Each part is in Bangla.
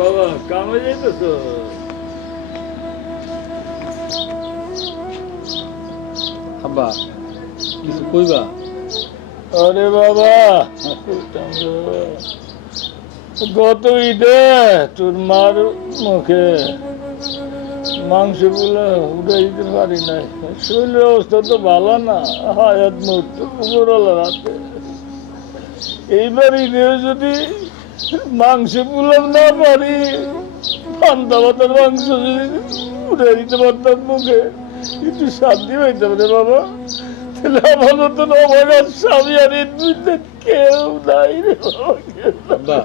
বাবা কামে যাইতেছ? আব্বা কিছু কইবা? আরে বাবা গত ঈদে তোর মার মুখে মাংস গুলো উঠে দিতে পারি নাই। শরীরের অবস্থা তো ভালো না, হায়াত মুহূর্ত উপরওয়ালার হাতে। এইবার ঈদে যদি মাংস পুলাম না পারি, পান্তা ভাতের মাংস যদি উঠে দিতে পারতাম মুখে, একটু শান্তি পাইতাম রে বাবা। তাহলে আমার মতন অবাগার স্বামী আর এর মধ্যে কেউ নাই রে বাবা। আব্বা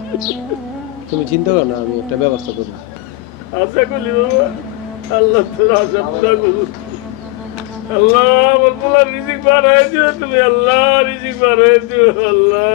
তুমি চিন্তা করো না, আমি একটা ব্যবস্থা করবো। আশা করি বাবা, আল্লাহ তোর আশা পুরা করুন। আল্লাহ আমার পোলার রিজিক বাড়াই দিও তুমি, আল্লাহ রিজিক বাড়াই দিও আল্লাহ।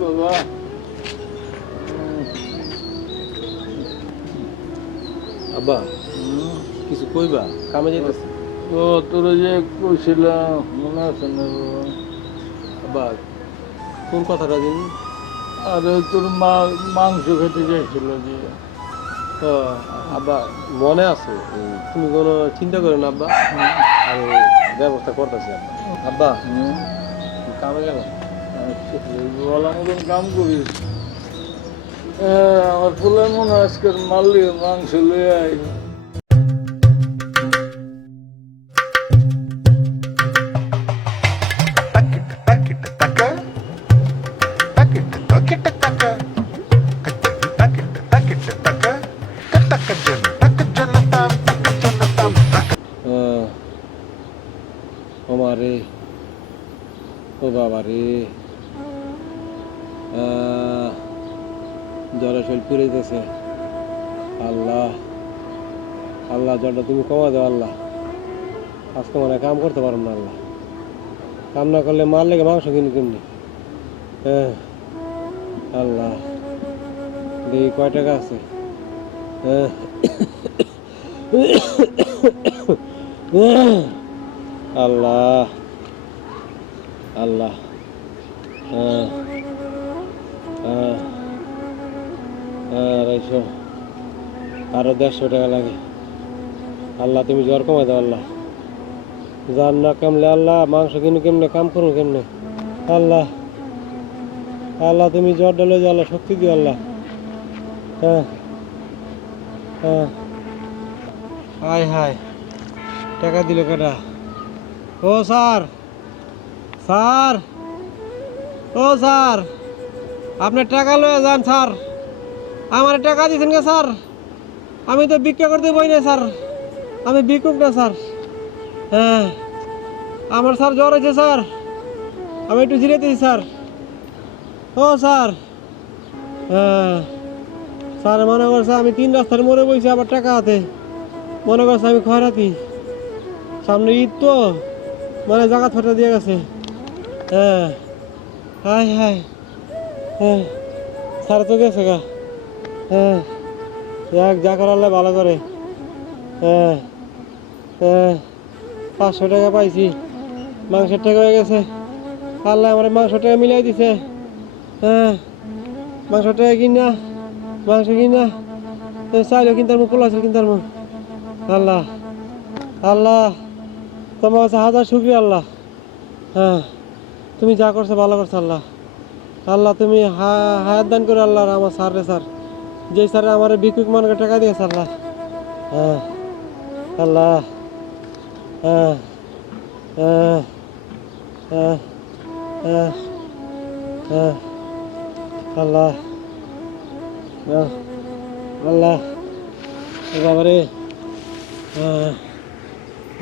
বাবা আব্বা কিছু কইবা? কামে যাইতেছি। ও তোর যে কইছিলাম মনে আছে না বাবা? আব্বা কোন কথাটা জানি? আরে তোর মা মাংস খেতে চাইছিল যে। তো আব্বা মনে আছে, তুমি কোনো চিন্তা করো না আব্বা, আমি ব্যবস্থা করতেছি আব্বা। আব্বা কামে গেল বলার মতন কাম করিস। আমার ফুলের মনে আজকের মারলি মাংস লয়ে আই। ও মা রে, ও বাবা রে, জ্বরে শরীর পুড়ে যেতেছে। আল্লাহ আল্লাহ, জ্বরটা তুমি কমা দাও আল্লাহ। আজকে মানে কাম করতে পারো না আল্লাহ। কাম না করলে মার লেগে মাংস কিনি কেমনি? হ্যাঁ আল্লাহ, দেখি কয় টাকা আছে। আল্লাহ আল্লাহ, আরো 150 টাকা লাগে। আল্লাহ তুমি জ্বর কমাই দাও আল্লাহ। জান না কামলে আল্লাহ, মাংস কিনু কেমনে, কাম করুন কেমনে? আল্লাহ আল্লাহ তুমি জ্বর ডালে যাও আল্লাহ, শক্তি দিও আল্লাহ। হ্যাঁ হ্যাঁ, হায় হায়, টাকা দিল কেটা? ও স্যার, স্যার, ও স্যার, আপনি টাকা লয়ে যান স্যার। আমার টাকা দিয়েছেন কে স্যার? আমি তো ভিক্ষা করতে বই না স্যার, আমি ভিক্ষুক না স্যার। হ্যাঁ আমার স্যার জ্বর হয়েছে স্যার, আমি একটু জিরেতেছি স্যার। ও স্যার, হ্যাঁ স্যার মনে করছে আমি 3 রাস্তার মোড়ে বইছি, আবার টাকা হাতে মনে করছে আমি খয়রাতি। সামনে ঈদ তো মানে জায়গা ফটা দিয়ে গেছে। হ্যাঁ হাই হাই, হ্যাঁ স্যার তো গেছে গা। হ্যাঁ যাক, যা করালে ভালো করে। হ্যাঁ হ্যাঁ 500 টাকা পাইছি, মাংসের টাকা হয়ে গেছে। আল্লাহ আমার মাংস টাকা মিলাই দিছে। হ্যাঁ মাংস টাকা কিনা, মাংস কিনা চাইলেও কিনতার মুখ, পোলা চাইল কিনতার মুখ। আল্লাহ আল্লাহ তোমার কাছে হাজার শুক্রিয়া আল্লাহ। হ্যাঁ তুমি যা করছো ভালো করছো আল্লাহ। আল্লাহ তুমি হায়াত দান করে আল্লাহ আমার স্যার রে স্যার, যে স্যার আমার ভিক্ষুক মানুষকে টাকা দিয়েছে আল্লাহ। হ্যাঁ আল্লাহ, হ্যাঁ হ্যাঁ হ্যাঁ হ্যাঁ হ্যাঁ আল্লাহ, আল্লাহ বাবারে,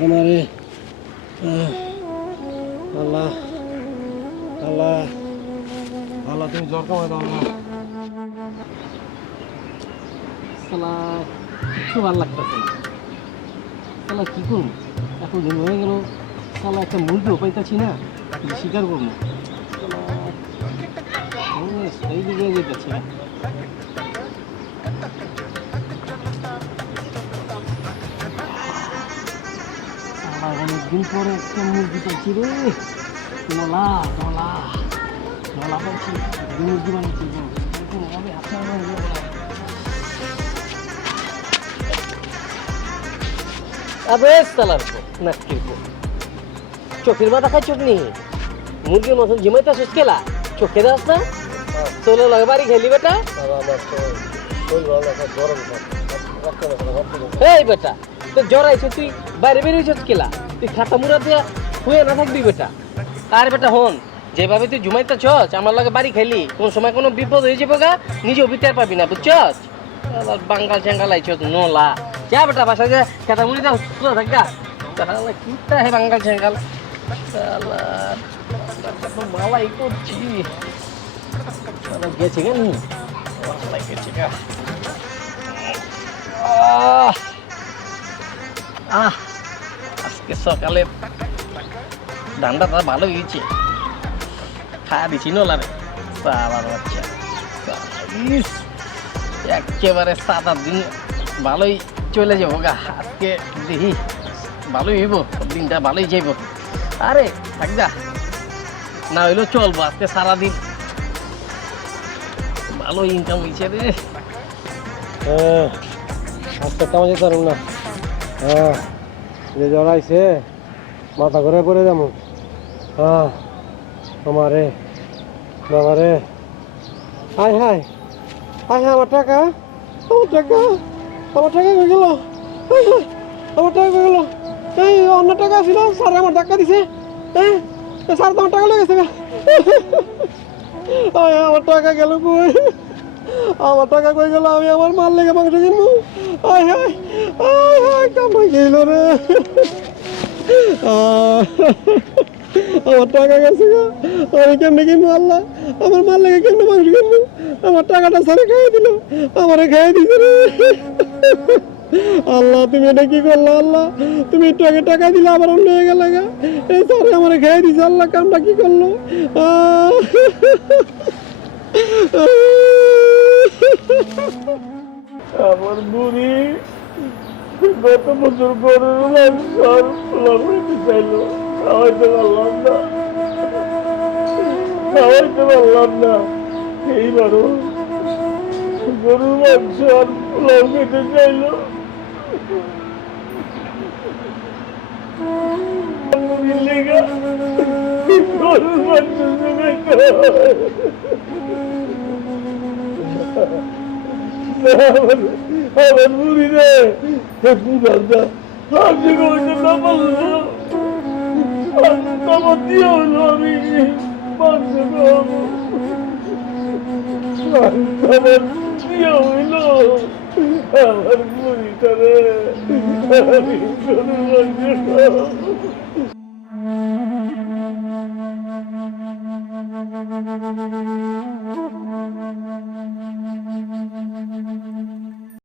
আমারে আল্লাহ আল্লাহ আল্লাহ তুমি জ্বর কমাই দাও আল্লাহ। শালা কিছু ভালো লাগতেছে না। শালা কী করবো, এতদিন হয়ে গেল, শালা একটা মুরগিও পাইতেছি না, কি শিকার করবো। সেই দিকে যেতেছি না। অনেকদিন পরে একটা মুরগি পাইছি রে, নলা নলা নলা পাইছি, মুরগি বানিয়েছি। আবে সালার না কিরকো চোখের মাথা খাই চোখ নেই, মুরগির মতন জিমাইতে আসিস কেলা, চোখে দাস না চলো লাগে বাড়ি খেলি বেটা। এই বেটা তোর জ্বর আইছে, তুই বাইরে বেরিয়েছিস কেলা, তুই খাতা মুড়া দিয়ে শুয়ে না থাকবি বেটা। আর বেটা হন, যেভাবে তুই জুমাইতে চচ আমার লাগে বাড়ি খেলি, কোন সময় কোনো বিপদ হয়ে যাবো গা, নিজেও বিচার পাবি না বুঝছস। আবার বাঙ্গাল চ্যাঙ্গাল আইছস নোলা, যা বেটা বাসায় যা খাতা মুড়ি দাও শুয়ে থাক গা। তাহলে কিটা হে বাঙ্গাল চ্যাঙ্গাল মালাই করছি গেছে কেন গেছে গা। আজকে সকালে ধানটা ভালো হয়েছে, খাওয়া দিছি নোলারে সালার বাচ্চা। একেবারে 7-8 দিন ভালোই চলে যাবো গা, আজকে দেখি ভালোই হইব, দিনটা ভালোই যাইব। আরে থাকদা না হইলেও চলবো, আজকে সারাদিন ভালো ইনকাম হয়েছে রে। হ্যাঁ আজকে তেমন যেতে পারুন না। হ্যাঁ যে জ্বর আইছে মাথা ঘুরে পড়ে যাবো। হ্যাঁ আমারে বাবারে, হাই হাই হাই হাই, আমার টাকা, আমার টাকা, আমার টাকা হয়ে গেল, আমার টাকা হয়ে গেল। এই অন্য টাকা ছিল, স্যার আমার টাকা দিছে। হ্যাঁ স্যার তোমার টাকা লেগেছে গা, আমার টাকা গেল কই, আমার টাকা কই গেল, আমি আমার মাল লেগে মাংস কিনবো। আয় হায় আয় হায় কামাই গেল রে, আমার টাকা গেছে গা, আমি কেমনে কিনবো আল্লাহ, আমার মাল লেগে কেমনে মাংস কিনবো, আমার টাকাটা স্যারে খাইয়ে দিল, আমারে খাইয়ে দিছে রে। আল্লাহ তুমি এটা কি করলো আল্লাহ, তুমি একটু আগে টাকা দিলে আবার অন্য হয়ে গেল গা, এই স্যারে আমারে খাইয়ে দিছে, আল্লাহ কামটা কি করলো। আমার বুড়ি গত বছর গরুর মাংস আর পোলাও খেতে চাইলো, খাওয়াইতে পারলাম না, খাওয়াইতে পারলাম না। এইবারও গরুর মাংস আর পোলাও খেতে চাইলো, গরুর মাংস জুগাইতে হয়। আমার বুড়ি রে বুঝাটা আর যে কইতে না পারলো, আমার দিয়ে হলো আমি মাংস খাওয়াবো, আমার ইয়ে হইল আমার বুড়িটারে আমি গরুর মাংস